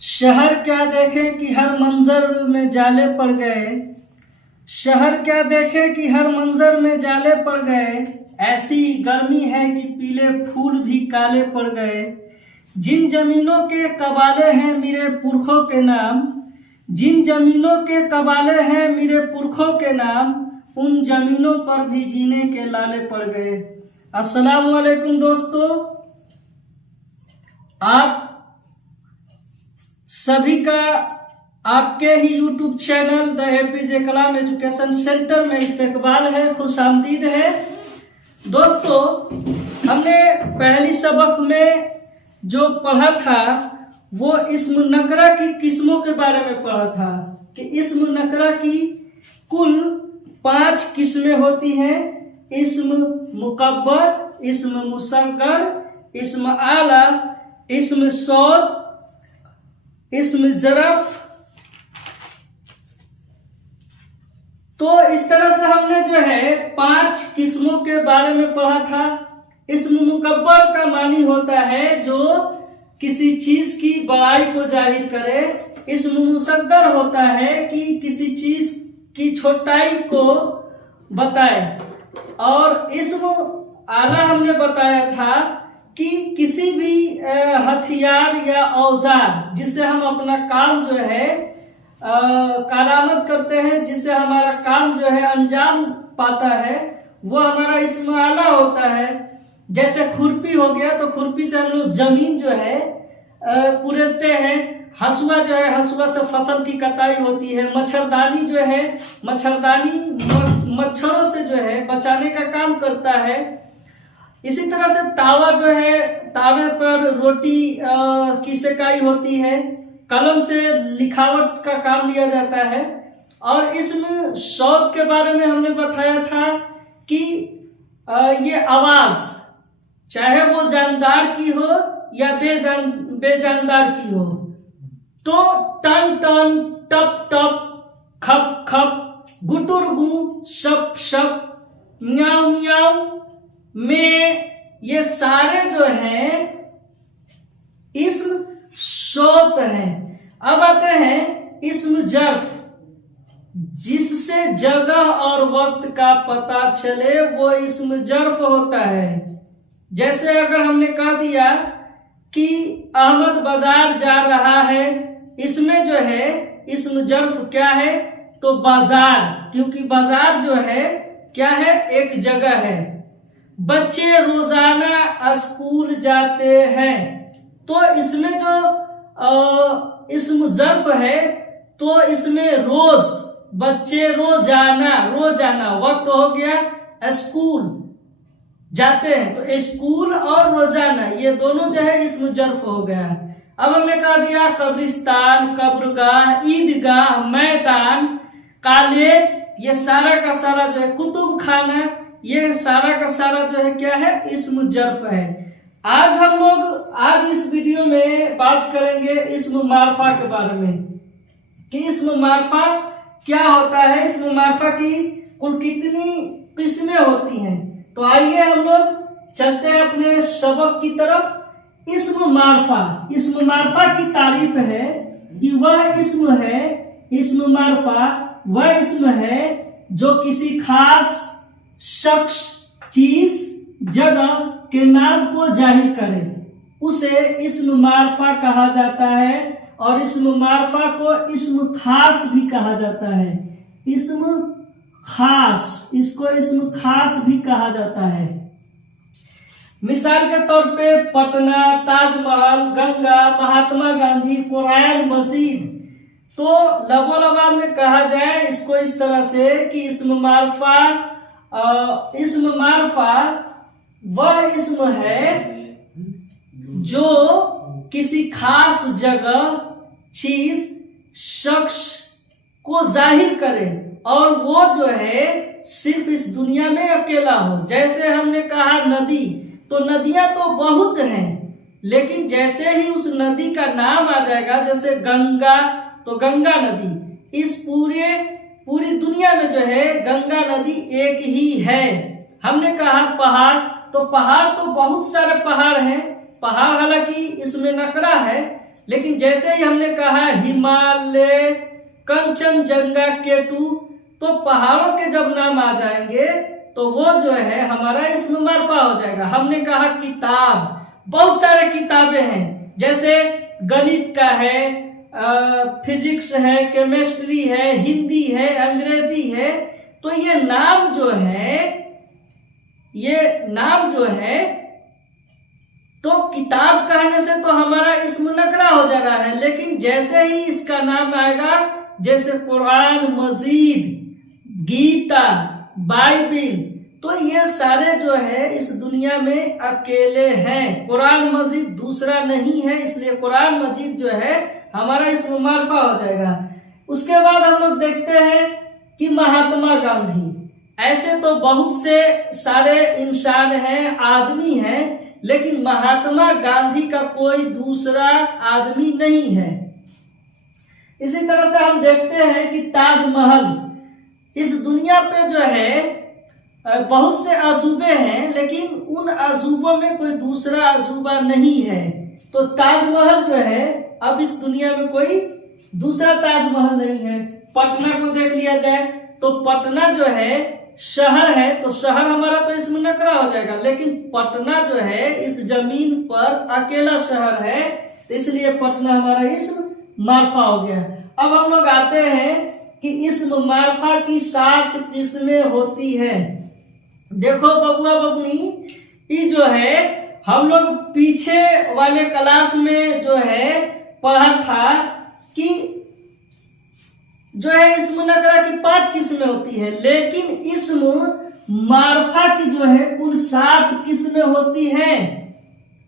शहर क्या देखें कि हर मंजर में जाले पड़ गए, शहर क्या देखें कि हर मंजर में जाले पड़ गए। ऐसी गर्मी है कि पीले फूल भी काले पड़ गए। जिन जमीनों के कबाले हैं मेरे पुरखों के नाम, जिन जमीनों के कबाले हैं मेरे पुरखों के नाम, उन जमीनों पर भी जीने के लाले पड़ गए। अस्सलाम वालेकुम दोस्तों, आप सभी का आपके ही YouTube channel the APJ Kalam education centre में इस्तकबाल है, खुशामदीद है। दोस्तों, हमने पहली सबक में जो पढ़ा था वो इस्म नकरा की किस्मों के बारे में पढ़ा था कि इस्म नकरा की कुल 5 किस्में होती हैं। इस्म मुकब्बर, इस्म मुसग्गर, इस्म आला, इस्म सौद, इस्म ज़रफ़। तो इस तरह से हमने जो है 5 किस्मों के बारे में पढ़ा था। इस्म मुकब्बर का मानी होता है जो किसी चीज की बड़ाई को जाहिर करे। इस्म मुसग्गर होता है कि किसी चीज की छोटाई को बताए। और इस्म आला हमने बताया था कि किसी भी हथियार या औजार जिससे हम अपना काम जो है कारामद करते हैं, जिससे हमारा काम जो है अंजाम पाता है, वो हमारा इस्म आला होता है। जैसे खुरपी हो गया, तो खुरपी से हम लोग जमीन जो है कुरेदते हैं। हसुआ जो है, हसुआ से फसल की कटाई होती है। मच्छरदानी जो है, मच्छरदानी मच्छरों से जो है बचाने का काम करता है। इसी तरह से तावा जो है, तावे पर रोटी की सेकाई होती है। कलम से लिखावट का काम लिया जाता है। और इसमें शौद के बारे में हमने बताया था कि ये आवाज चाहे वो जानदार की हो या बेजानदार की हो, तो टन टन, टप टप, खप खप, गुटुर गु, शप शप, म्याऊ म्याऊ में ये सारे जो हैं इस्म शौत हैं। अब आते हैं इस्म जर्फ, जिससे जगह और वक्त का पता चले, वो इस्म जर्फ होता है। जैसे अगर हमने कह दिया कि अहमद बाजार जा रहा है, इसमें जो है इस्म जर्फ क्या है, तो बाजार, क्योंकि बाजार जो है क्या है, एक जगह है। बच्चे रोजाना स्कूल जाते हैं, तो इसमें जो इस्म जर्फ है, तो इसमें रोज, बच्चे रोजाना, रोजाना वक्त हो गया, स्कूल जाते हैं, तो स्कूल और रोजाना ये दोनों जो है इस्म जर्फ हो गया। अब हमने कह दिया कब्रिस्तान, कब्रगाह, ईदगाह, मैदान, कॉलेज, ये सारा का सारा जो है, कुतुब खाना, ये सारा का सारा जो है क्या है, इस्म जर्फ है। आज हम लोग इस वीडियो में बात करेंगे इस्म मारफा के बारे में कि इस्म मारफा क्या होता है, इस्म मारफा की कुल कितनी किस्में होती हैं। तो आइए हम लोग चलते हैं अपने सबक की तरफ। इस्म मारफा, इस्म मारफा की तारीफ है कि वह इस्म है, इस्म मारफा वह इस्म है जो किसी खास शख्स, चीज, जगह के नाम को जाहिर करे, उसे इस्म मारफा कहा जाता है। और इस्म मारफा को इस्म खास भी कहा जाता है। इस्म खास, इसको इस्म खास भी कहा जाता है। मिसाल के तौर पे पटना, ताजमहल, गंगा, महात्मा गांधी, कुरान मस्जिद। तो लबोलबाब में कहा जाए इसको इस तरह से कि इस्म मारफा वह इस्म है जो किसी खास जगह, चीज, शख्स को जाहिर करे, और वो जो है सिर्फ इस दुनिया में अकेला हो। जैसे हमने कहा नदी, तो नदियां तो बहुत हैं, लेकिन जैसे ही उस नदी का नाम आ जाएगा, जैसे गंगा, तो गंगा नदी, इस पूरी दुनिया में जो है गंगा नदी एक ही है। हमने कहा पहाड़, तो पहाड़ तो बहुत सारे पहाड़ हैं। पहाड़ हालांकि इसमें नकरा है, लेकिन जैसे ही हमने कहा हिमालय, कंचनजंगा, केटू, तो पहाड़ों के जब नाम आ जाएंगे तो वो जो है हमारा इसमें मार्फा हो जाएगा। हमने कहा किताब, बहुत सारे किताबें हैं, जैसे गणित का है, फिजिक्स है, केमिस्ट्री है, हिंदी है, अंग्रेजी है। तो ये नाम जो है तो किताब कहने से तो हमारा इसमें नकरा हो जा रहा है, लेकिन जैसे ही इसका नाम आएगा, जैसे कुरान मजीद, गीता, बाइबिल, तो ये सारे जो है इस दुनिया में अकेले हैं। कुरान मजीद दूसरा नहीं है, इसलिए कुरान मजीद जो है हमारा इसमें मार्फा हो जाएगा। उसके बाद हम लोग देखते हैं कि महात्मा गांधी, ऐसे तो बहुत से सारे इंसान हैं, आदमी हैं, लेकिन महात्मा गांधी का कोई दूसरा आदमी नहीं है। इसी तरह से हम देखते हैं कि ताजमहल, इस दुनिया पे जो है बहुत से अजूबे हैं, लेकिन उन अजूबों में कोई दूसरा अजूबा नहीं है। तो ताजमहल जो है अब इस दुनिया में कोई दूसरा ताजमहल नहीं है। पटना को देख लिया जाए तो पटना जो है शहर है, तो शहर हमारा तो इसमें नकरा हो जाएगा, लेकिन पटना जो है इस जमीन पर अकेला शहर है, तो इसलिए पटना हमारा इसम मार्फा हो गया। अब हम लोग आते हैं कि इसम मार्फा की 7 किस्में होती है। देखो बबुआ बबनी, ये जो है हम लोग पीछे वाले क्लास में जो है पढ़ा था कि जो है इसम नकरा की 5 किस्में होती है, लेकिन इसम मार्फा की जो है कुल 7 किस्में होती हैं।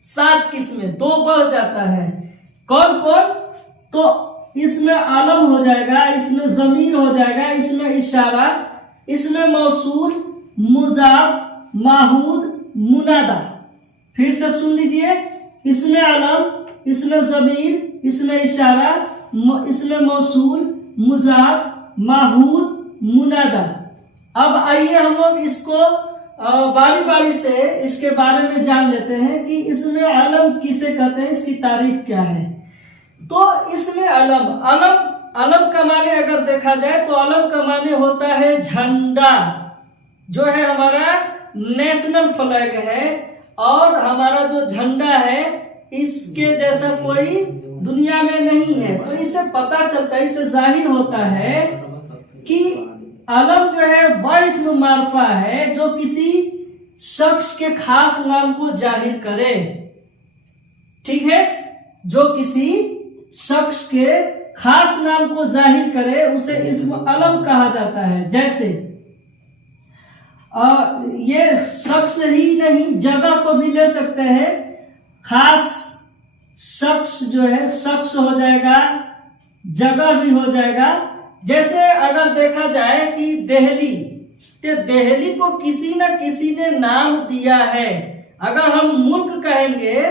7 किस्में, 2 बढ़ जाता है। कौन कौन? तो इसमें आलम हो जाएगा, इसमें जमीर हो जाएगा, इसमें इशारा, इसमें मौसूल, मुजाफ, माहूद, मुनादा। फिर से सुन लीजिए, इसमें आलम, इसमें जमीर, इसमें इशारा, इसमें मौसूल, मुजाफ, माहूद, मुनादा। अब आइए हम लोग इसको बारी बारी से इसके बारे में जान लेते हैं कि इसमें आलम किसे कहते हैं, इसकी तारीफ क्या है। तो इसमें अलम का माने अगर देखा जाए तो अलम का माने होता है झंडा, जो है हमारा नेशनल फ्लैग है, और हमारा जो झंडा है इसके जैसा कोई दुनिया में नहीं है। तो इससे पता चलता है, इससे जाहिर होता है कि अलम जो है वह इसम मार्फा है जो किसी शख्स के खास नाम को जाहिर करे। ठीक है, जो किसी शख्स के खास नाम को जाहिर करे उसे इसम अलम कहा जाता है। जैसे ये शख्स ही नहीं, जगह को भी ले सकते हैं। खास शख्स जो है शख्स हो जाएगा, जगह भी हो जाएगा। जैसे अगर देखा जाए कि दिल्ली, तो दिल्ली को किसी न किसी ने नाम दिया है। अगर हम मुल्क कहेंगे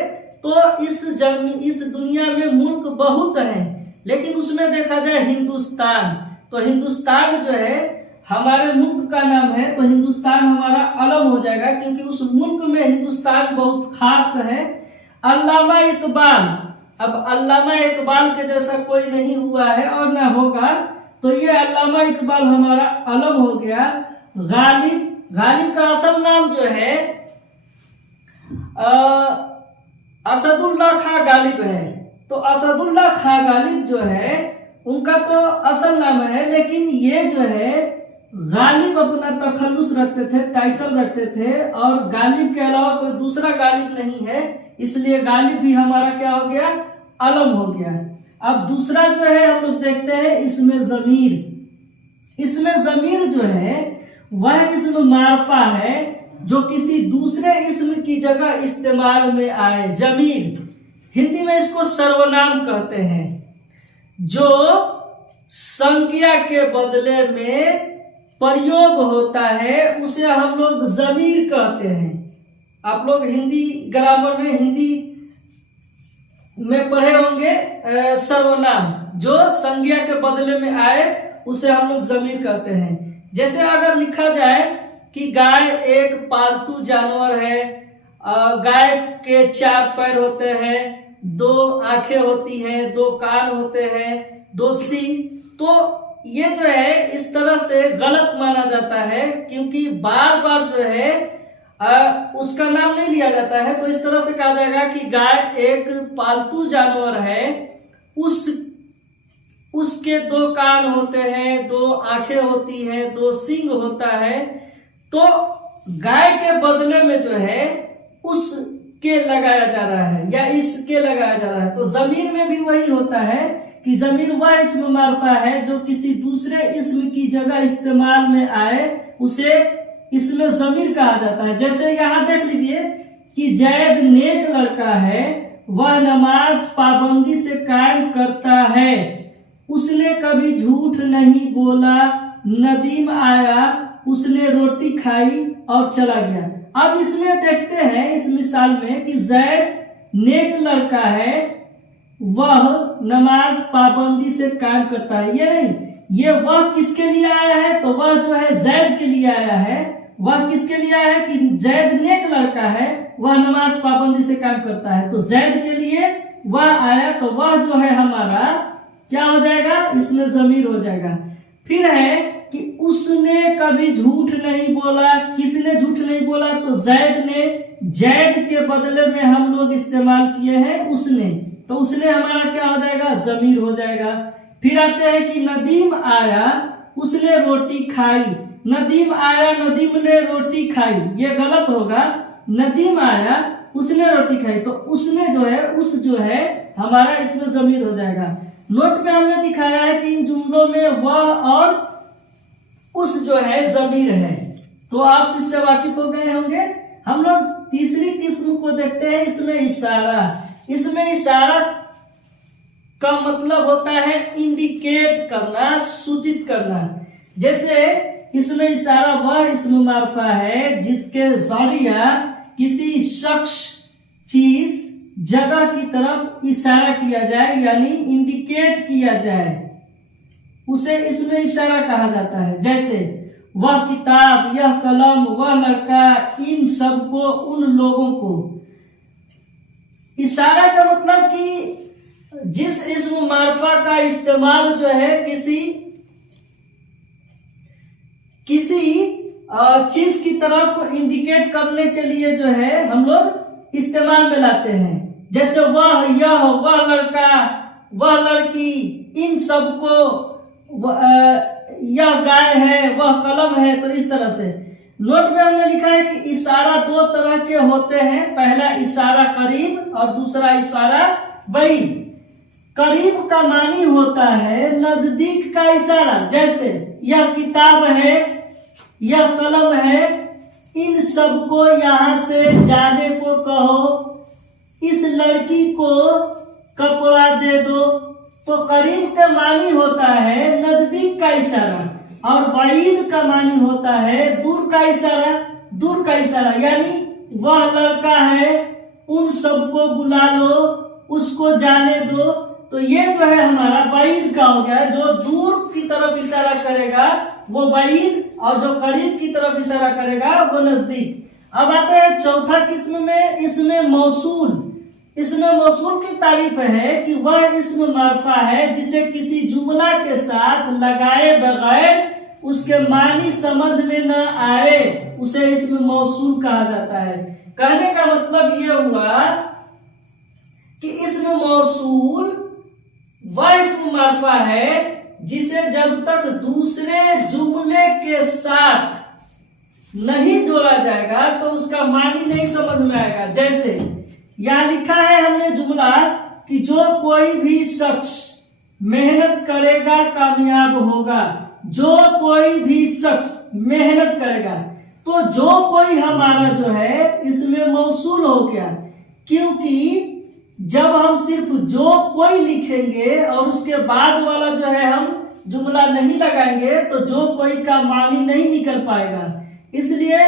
तो इस दुनिया में मुल्क बहुत हैं, लेकिन उसमें देखा जाए हिंदुस्तान, तो हिंदुस्तान जो है हमारे मुल्क का नाम है, तो हिंदुस्तान हमारा अलम हो जाएगा, क्योंकि उस मुल्क में हिंदुस्तान बहुत खास है। अल्लामा इकबाल, अब अल्लामा इकबाल के जैसा कोई नहीं हुआ है और ना होगा, तो ये अल्लामा इकबाल हमारा अलम हो गया। गालिब का असल नाम जो है असदुल्ला खां गालिब है। तो असदुल्ला खां गालिब जो है उनका तो असल नाम है, लेकिन ये जो है गालिब अपना तखल्लुस रखते थे, टाइटल रखते थे, और गालिब के अलावा कोई दूसरा गालिब नहीं है, इसलिए गालिब भी हमारा क्या हो गया, अलम हो गया। अब दूसरा जो है हम लोग देखते हैं इसमें जमीर। इसमें जमीर जो है वह इसम मार्फा है जो किसी दूसरे इसम की जगह इस्तेमाल में आए। जमीर हिंदी में इसको सर्वनाम कहते हैं, जो संज्ञा के बदले में प्रयोग होता है, उसे हम लोग जमीर कहते हैं। आप लोग हिंदी ग्रामर में, हिंदी में पढ़े होंगे सर्वनाम, जो संज्ञा के बदले में आए उसे हम लोग जमीर कहते हैं। जैसे अगर लिखा जाए कि गाय एक पालतू जानवर है। गाय के 4 पैर होते हैं, 2 आंखें होती हैं, 2 कान होते हैं, 2 सींग। तो ये जो है इस तरह से गलत माना जाता है, क्योंकि बार बार जो है उसका नाम नहीं लिया जाता है। तो इस तरह से कहा जाएगा कि गाय एक पालतू जानवर है, उसके 2 कान होते हैं, 2 आंखें होती हैं, 2 सींग होता है। तो गाय के बदले में जो है उसके लगाया जा रहा है या इसके लगाया जा रहा है। तो जमीर में भी वही होता है कि जमीर वह इसम मारफा है जो किसी दूसरे इसम की जगह इस्तेमाल में आए, उसे इसमें जमीर कहा जाता है। जैसे यहाँ देख लीजिए कि जैद नेक लड़का है, वह नमाज पाबंदी से कायम करता है, उसने कभी झूठ नहीं बोला, नदीम आया, उसने रोटी खाई और चला गया। अब इसमें देखते हैं इस मिसाल में कि जैद नेक लड़का है, वह नमाज पाबंदी से कायम करता है। ये नहीं, ये वह किसके लिए आया है, तो वह जो है जैद के लिए आया है। वह किसके लिए आया है कि जैद नेक लड़का है, वह नमाज पाबंदी से कायम करता है। तो जैद के लिए वह आया, तो वह जो है हमारा क्या हो जाएगा, इसमें जमीर हो जाएगा। फिर है कि उसने कभी झूठ नहीं बोला। किसने झूठ नहीं बोला, तो जैद ने। जैद के बदले में हम लोग इस्तेमाल किए हैं उसने, तो उसने हमारा क्या हो जाएगा, जमीर हो जाएगा। फिर आते हैं कि नदीम आया, उसने रोटी खाई। नदीम आया, नदीम ने रोटी खाई, ये गलत होगा। नदीम आया, उसने रोटी खाई, तो उसने जो है, उस जो है हमारा इसमें जमीर हो जाएगा। नोट में हमने दिखाया है कि इन जुमलों में वह और उस जो है जमीर है। तो आप इससे वाकिफ हो गए होंगे। हम लोग तीसरी किस्म को देखते हैं, इसमें इशारा। इसमें इशारा का मतलब होता है इंडिकेट करना, सूचित करना। जैसे इसमें इशारा वह इस्म मारफा है जिसके जरिया किसी शख्स, चीज, जगह की तरफ इशारा किया जाए, यानी इंडिकेट किया जाए, उसे इसमें इशारा कहा जाता है। जैसे वह किताब, यह कलम, वह लड़का, इन सबको, उन लोगों को। इशारा का मतलब कि जिस इस्म मारफा का इस्तेमाल जो है किसी चीज की तरफ इंडिकेट करने के लिए जो है हम लोग इस्तेमाल में लाते हैं। जैसे वह, यह, वह लड़का, वह लड़की, इन सबको, यह गाय है, वह कलम है। तो इस तरह से नोट में हमने लिखा है कि इशारा 2 तरह के होते हैं। पहला इशारा करीब और दूसरा इशारा बईद। करीब का मानी होता है नजदीक का इशारा। जैसे यह किताब है, यह कलम है, इन सबको यहाँ से जाने को कहो, इस लड़की को कपड़ा दे दो। तो करीब का मानी होता है नजदीक का इशारा, और बईद का मानी होता है दूर का इशारा। दूर का इशारा यानी वह लड़का है, उन सबको बुला लो, उसको जाने दो। तो ये जो है हमारा बईद का हो गया। जो दूर की तरफ इशारा करेगा वो बईद, और जो करीब की तरफ इशारा करेगा वो नजदीक। अब आते हैं चौथा किस्म में, इसमें मौसूल। इसमें मौसूल की तारीफ है कि वह इस्म मारफा है जिसे किसी जुमला के साथ लगाए बगैर उसके मानी समझ में न आए, उसे इस्म मौसूल कहा जाता है। कहने का मतलब यह हुआ कि इस्म मौसूल वह इस्म मारफा है जिसे जब तक दूसरे जुमले के साथ नहीं जोड़ा जाएगा तो उसका मानी नहीं समझ में आएगा। जैसे यहाँ लिखा है हमने जुमला कि जो कोई भी शख्स मेहनत करेगा कामयाब होगा। जो कोई भी शख्स मेहनत करेगा, तो जो कोई हमारा जो है इसमें मौसूल हो गया, क्योंकि जब हम सिर्फ जो कोई लिखेंगे और उसके बाद वाला जो है हम जुमला नहीं लगाएंगे तो जो कोई का मानी नहीं निकल पाएगा। इसलिए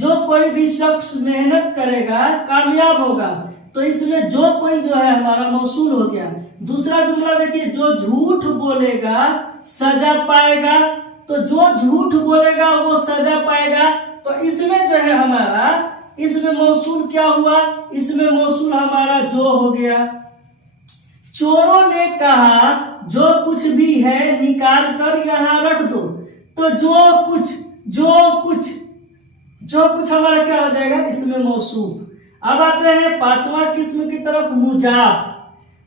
जो कोई भी शख्स मेहनत करेगा कामयाब होगा, तो इसमें जो कोई जो है हमारा मौसूल हो गया। दूसरा जुमला देखिए, जो झूठ बोलेगा सजा पाएगा। तो जो झूठ बोलेगा वो सजा पाएगा, तो इसमें जो है हमारा, इसमें मौसूल क्या हुआ, इसमें मौसूल हमारा जो हो गया। चोरों ने कहा जो कुछ भी है निकाल कर यहाँ रख दो, तो जो कुछ हमारा क्या हो जाएगा, इसमें मौसूफ। अब आते हैं पांचवा किस्म की तरफ, मुजाफ।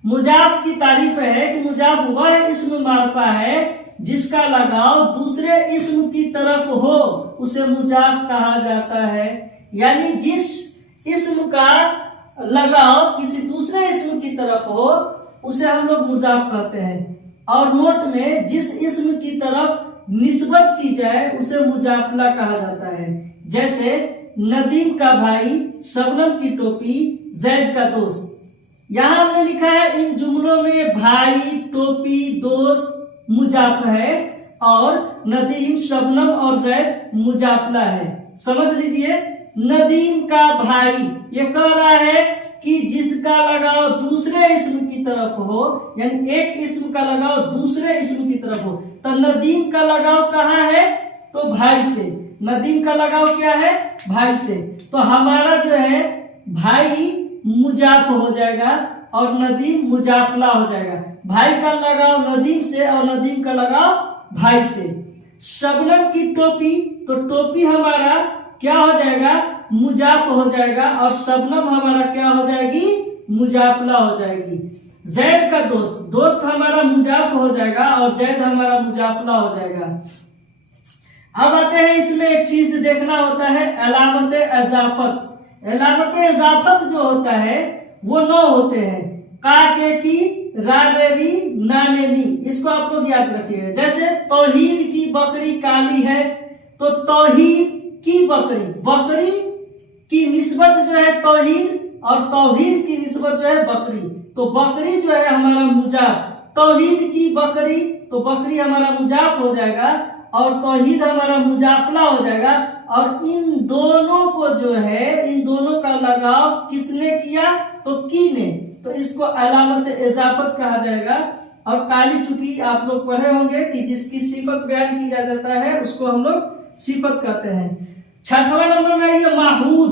मुजाफ की तारीफ है कि मुजाफ वह इस्म मारफा है जिसका लगाव दूसरे इस्म की तरफ हो, उसे मुजाफ कहा जाता है। यानी जिस इस्म का लगाव किसी दूसरे इस्म की तरफ हो उसे हम लोग मुजाफ कहते हैं। और नोट में जिस इस्म की तरफ निस्बत की जाए उसे मुजाफला कहा जाता है। जैसे नदीम का भाई, शबनम की टोपी, जैद का दोस्त। यहां हमने लिखा है इन जुमलों में भाई, टोपी, दोस्त मुजाफ है और नदीम, शबनम और जैद मुजाफला है। समझ लीजिए, नदीम का भाई ये कह रहा है कि जिसका लगाव दूसरे इस्म की तरफ हो, यानी एक इस्म का लगाव दूसरे इस्म की तरफ हो। तो नदीम का लगाव कहाँ है, तो भाई से। नदीम का लगाव क्या है, भाई से। तो हमारा जो है भाई मुजाफ हो जाएगा और नदीम मुजाफला हो जाएगा। भाई का लगाव नदीम से और नदीम का लगाव भाई से। शबनम की टोपी, तो टोपी हमारा क्या हो जाएगा, मुजाफ हो जाएगा और शबनम हमारा क्या हो जाएगी, मुजाफला हो जाएगी। जैद का दोस्त, दोस्त हमारा मुजाफ हो जाएगा और जैद हमारा मुजाफला हो जाएगा। अब आते हैं, इसमें एक चीज देखना होता है, अलामत इजाफत। अलामत इजाफत जो होता है वो 9 होते हैं, का, के, की, रावेरी, नानेनी। इसको आप लोग याद रखिएगा। जैसे तौहीद की बकरी काली है, तो तौहीद की बकरी, बकरी की निस्बत जो है तौहीद और तौहीद की निस्बत जो है बकरी, तो बकरी जो है हमारा मुजाफ। तौहीद की बकरी, तो बकरी हमारा मुजाफ हो जाएगा और तौहीद हमारा मुजाफला हो जाएगा। और इन दोनों को जो है, इन दोनों का लगाव किसने किया, तो की ने, तो इसको अलामत इजाफत कहा जाएगा। और काली, चूंकि आप लोग पढ़े होंगे कि जिसकी सिफत बयान की जाता है उसको हम लोग सिफत कहते हैं। छठवां नंबर में ये माहूद,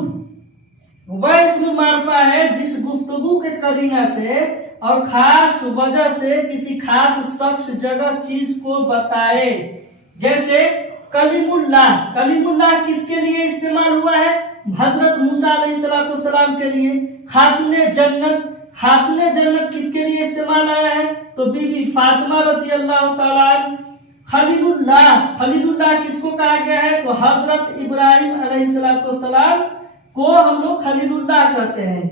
वह इसमें मारफा है जिस गुफ्तगू के करीना से और खास वजह से किसी खास शख्स, जगह, चीज को बताए। जैसे कलीमुल्लाह, कलीमुल्लाह किसके लिए इस्तेमाल हुआ है, हजरत मूसा अलैहिस्सलाम के लिए। खातूने जन्नत, खातूने जन्नत किसके लिए इस्तेमाल आया है, तो बीबी फातिमा रज़ी अल्लाह ताला। खलीलुल्लाह, खलीलुल्लाह किसको कहा गया है, तो हजरत इब्राहिम अलैहिस्सलाम को हम लोग खलीलुल्लाह कहते हैं।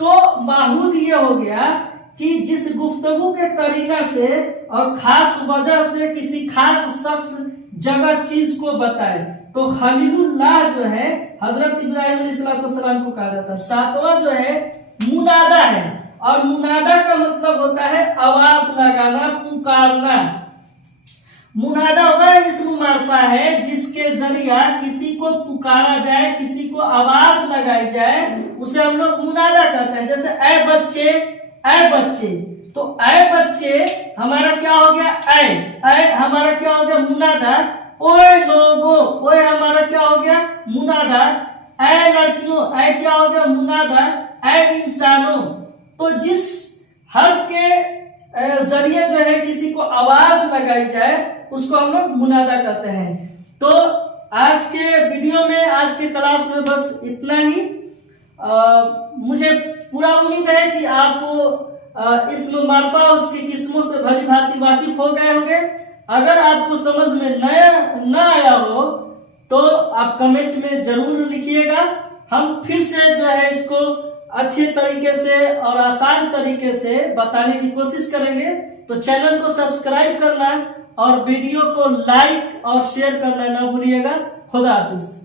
तो माहूद ये हो गया कि जिस गुफ्तगू के करीना से और खास वजह से किसी खास शख्स, जगह, चीज को बताए, तो खलीलुल्लाह जो है हजरत इब्राहिम अलैहिस्सलाम को कहा जाता है। सातवां जो है मुनादा है, और मुनादा का मतलब होता है आवाज लगाना, पुकारना। मुनादा वह इस्म मारफा है जिसके जरिया किसी को पुकारा जाए, किसी को आवाज लगाई जाए, उसे हम लोग मुनादा कहते हैं। जैसे ऐ बच्चे, ऐ बच्चे, तो ऐ बच्चे हमारा क्या हो गया, ऐ हमारा क्या हो गया, मुनादा। ओए लोगो, ओए हमारा क्या हो गया, मुनादा। ऐ लड़कियों, ऐ क्या हो गया, मुनादा। ऐ इंसानों, तो जिस हर्फ के जरिए जो है किसी को आवाज लगाई जाए उसको हम लोग मुनादा कहते हैं। तो आज के वीडियो में, आज के क्लास में बस इतना ही। मुझे पूरा उम्मीद है कि आप इस्म मारफा उसकी किस्मों से भली भांति वाकिफ हो गए होंगे। अगर आपको समझ में न आया हो तो आप कमेंट में जरूर लिखिएगा। हम फिर से जो है इसको अच्छे तरीके से और आसान तरीके से बताने की कोशिश करेंगे। तो चैनल को सब्सक्राइब करना और वीडियो को लाइक और शेयर करना न भूलिएगा। खुदा हाफिज।